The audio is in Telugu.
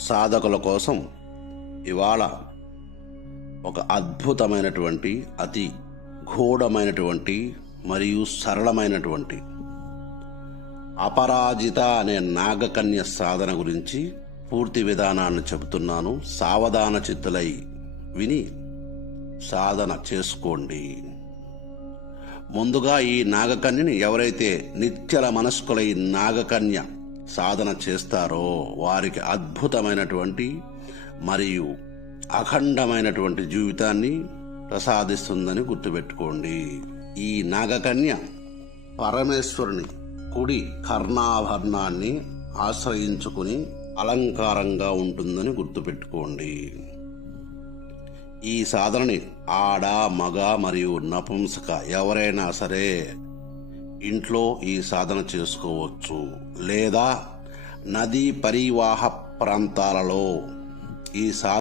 సాధకుల కోసం ఇవాళ ఒక అద్భుతమైనటువంటి అతి గూఢమైనటువంటి మరియు సరళమైనటువంటి అపరాజిత అనే నాగకన్య సాధన గురించి పూర్తి విధానాన్ని చెబుతున్నాను. సావధాన చిత్తులై విని సాధన చేసుకోండి. ముందుగా ఈ నాగకన్యని ఎవరైతే నిత్యల మనస్కులై నాగకన్య సాధన చేస్తారో వారికి అద్భుతమైనటువంటి మరియు అఖండమైనటువంటి జీవితాన్ని ప్రసాదిస్తుందని గుర్తుపెట్టుకోండి. ఈ నాగకన్య పరమేశ్వరుని కుడి కర్ణాభరణాన్ని ఆశ్రయించుకుని అలంకారంగా ఉంటుందని గుర్తుపెట్టుకోండి. ఈ సాధనని ఆడ, మగ మరియు నపుంసక ఎవరైనా సరే ఇంట్లో ఈ సాధన చేసుకోవచ్చు. లేదా నదీ పరివాహ ప్రాంతాలలో ఈ సాధన